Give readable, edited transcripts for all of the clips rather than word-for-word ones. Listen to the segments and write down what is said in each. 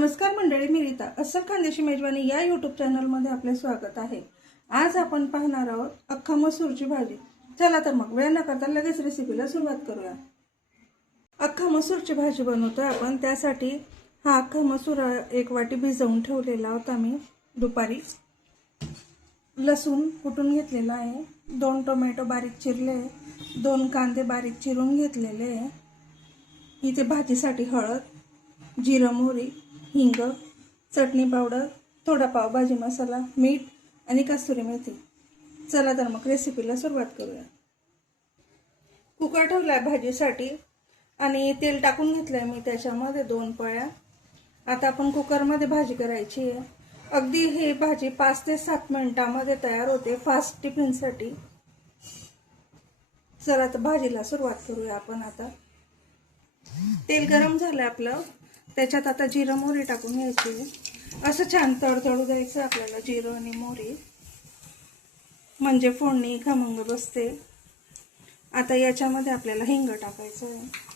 नमस्कार मंडळी, मी रीता अस्सल खानदेशी मेजवानी या यूट्यूब चॅनलमध्ये आपले स्वागत आहे। आज आपण पाहणार आहोत अख्खा मसूरची भाजी। चला तर मग वेळ न करता लगेच रेसिपीला सुरुवात करूया। अख्खा मसूरची भाजी बनवतोय आपण। त्यासाठी हा अख्खा मसूर एक वाटी भिजवून ठेवलेला होता मी दुपारी। लसूण कुटून घेतलेला आहे, 2 टोमॅटो बारीक चिरले, 2 कांदे बारीक चिरून घेतलेले आहे। इथे भाजीसाठी हळद, जिरं, मोहरी, हिंग, चटणी पावडर, थोडा पावभाजी मसाला, मीठ आणि कस्तुरी मेथी। चला तर मग रेसिपीला सुरुवात करूया। कुकर ठेवलाय भाजीसाठी आणि तेल टाकून घेतलंय मी त्याच्यामध्ये 2 पळ्या। आता आपण कुकरमध्ये भाजी करायची आहे। अगदी ही भाजी 5 ते 7 मिनिटांमध्ये तयार होते, फास्ट टिफिनसाठी। चला तर भाजीला सुरुवात करूया आपण। आता तेल गरम झालं आपलं, त्याच्यात आता जिरं मोहरी टाकून घ्यायची। असं छान तडतडू द्यायचं आपल्याला जिरं आणि मोहरी, म्हणजे फोडणी खमंग बसते। आता याच्यामध्ये आपल्याला हिंग टाकायचं आहे।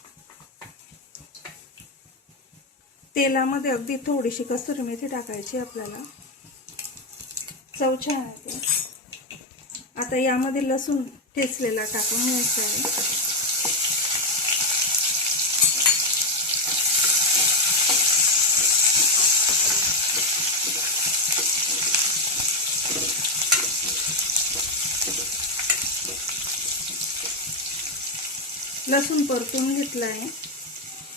तेलामध्ये अगदी थोडीशी कस्तुरी मेथी टाकायची आपल्याला, चव छान येते। आता यामध्ये लसूण ठेचलेला टाकून घ्यायचा आहे। लसूण परतून घेतला आहे।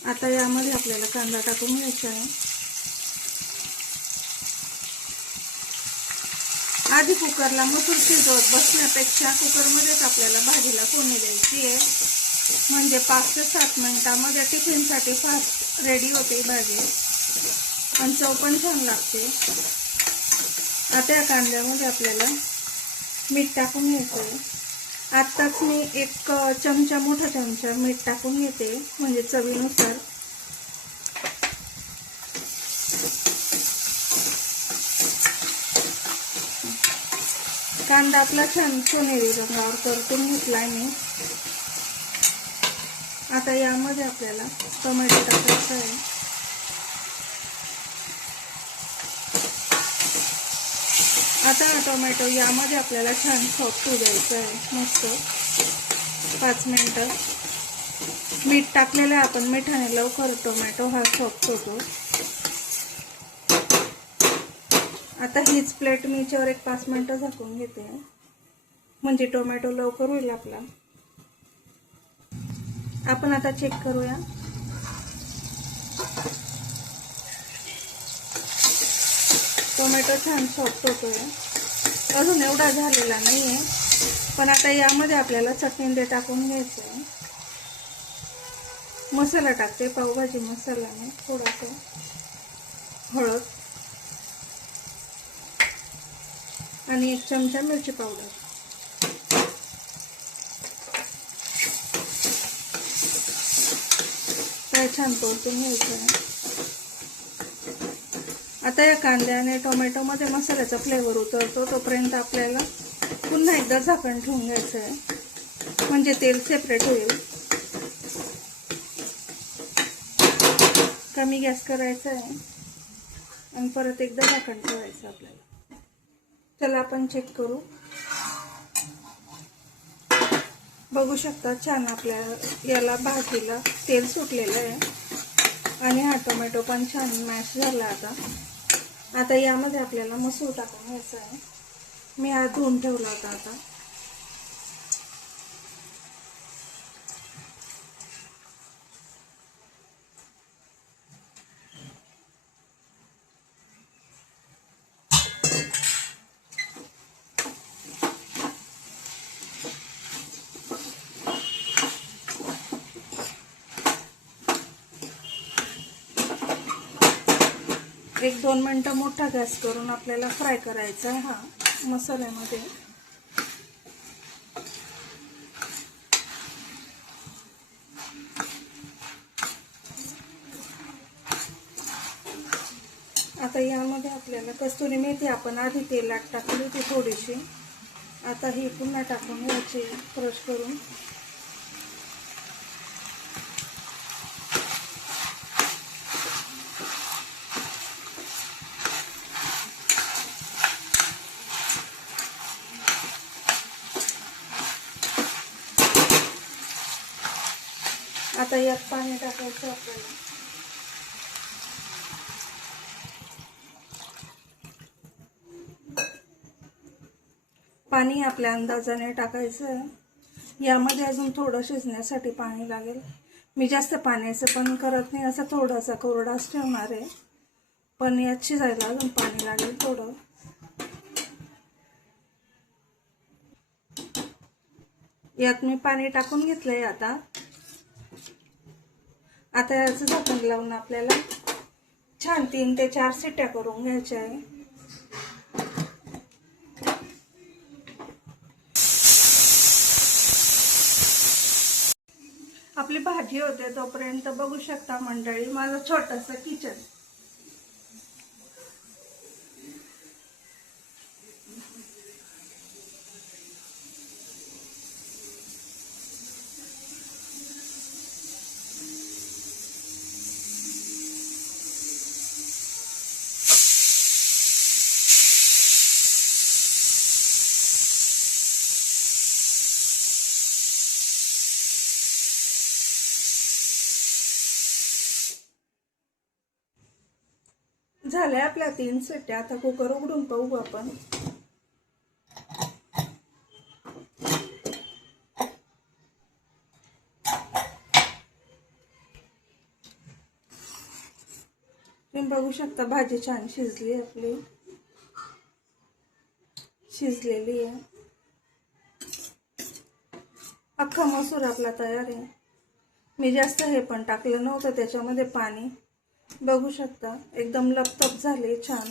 आता यामध्ये आपल्याला कांदा टाकून घ्यायचा आहे। आधी कुकरला मसूर शिजवत बसण्यापेक्षा कुकरमध्येच आपल्याला भाजीला फोडणी द्यायची आहे, म्हणजे 5 ते 7 मिनिटांमध्ये टिफिनसाठी फास्ट रेडी होते भाजी आणि चव पण छान लागते। आता या कांद्यामध्ये आपल्याला मीठ टाकून घ्यायचं आहे। आत्ताच मी 1 चमचा, मोठा चमचा मीठ टाकून घेते, म्हणजे चवीनुसार। कांदा आपला छान सोनेरी रंगावर परतून घेतलाय मी। आता यामध्ये आपल्याला टोमॅटो टाकायचा आहे। आता टोमॅटो यामध्ये आपल्याला छान सॉफ्ट होऊ द्यायचं आहे, मस्त 5 मिनिटं। मीठ टाकलेलं आहे आपण, मिठाने लवकर टोमॅटो हा सॉफ्ट होतो। आता हीच प्लेट मी याच्यावर 5 मिनिटं झाकून घेते, म्हणजे टोमॅटो लवकर होईल आपला। आपण आता चेक करूया। टोमॅटो छान सॉफ्ट होतोय, अजून एवढा झालेला नाहीये, पण आता यामध्ये आपल्याला चटणी टाकून घ्यायचं आहे। मसाला टाकते, पावभाजी मसाला मी, थोडासा हळद आणि 1 चमचा मिरची पावडर। काय छान परतून घ्यायचं आहे। आता या कांद्या आणि टोमॅटो मध्ये मसाल्याचा फ्लेवर उतरतो, तोपर्यंत आपल्याला पुन्हा एकदा झाकण ठेवून घ्यायचं आहे, म्हणजे तेल सेपरेट होईल। कमी गॅस करायचा आहे आणि परत एकदा झाकण ठेवायचं आपल्याला। चला आपण चेक करू। बघू शकता छान आपल्या याला भाजीला तेल सुटलेलं आहे आणि हा टोमॅटो पण छान मॅश झाला। आता यामध्ये आपल्याला मसूर टाकून घ्यायचा आहे। मी हा धुवून ठेवला होता। आता एक 2 मिनिटं मोठा गॅस करून आपल्याला फ्राय करायचा आहे हा मसाल्यामध्ये। आता यामध्ये आपल्याला कस्तुरी मेथी आपण आधी तेलात टाकली होती थोडीशी, आता ही पुन्हा टाकून घ्यायची क्रश करून। आता यात पाणी टाकायचं आपल्याला. पाणी आपल्या अंदाजाने टाकायचं. यामध्ये अजून थोडं शिजण्यासाठी पाणी लागेल. मी जास्त पाण्याचं पण करत नाही, असं थोडासा कोरडाच ठेवणार आहे. पण यात शिजायला अजून पाणी लागेल थोडं. यात मी पाणी टाकून घेतलंय. आता याचं झाकण लावून आपल्याला छान 3 ते 4 शिट्ट्या करून घ्यायच्या आहे. आपली भाजी होते तोपर्यंत बघू शकता मंडळी माझं छोटंसं किचन. झाल्या आपल्या 3 शिट्ट्या. आता कुकर उघडून पाहू आपण. तुम्ही बघू शकता भाजी छान शिजली, आपली शिजलेली आहे. अख्खा मसूर आपला तयार आहे. मी जास्त हे पण टाकलं नव्हतं त्याच्यामध्ये पाणी. बघू शकता एकदम लपतप झाले छान.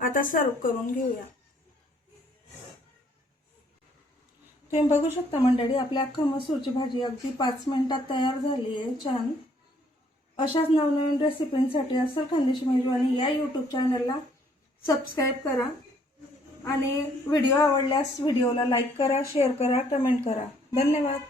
आता सर्व करून घेऊया. तुम्ही बघू शकता मंडळी आपल्या अख्खा मसूरची भाजी अगदी 5 मिनिटात तयार झाली आहे छान. अशाच नवनवीन रेसिपींसाठी अस्सल खानदेशी मेजवानी या यूट्यूब चॅनलला सबस्क्राईब करा आणि व्हिडिओ आवडल्यास व्हिडिओला लाईक करा, शेअर करा, कमेंट करा. धन्यवाद.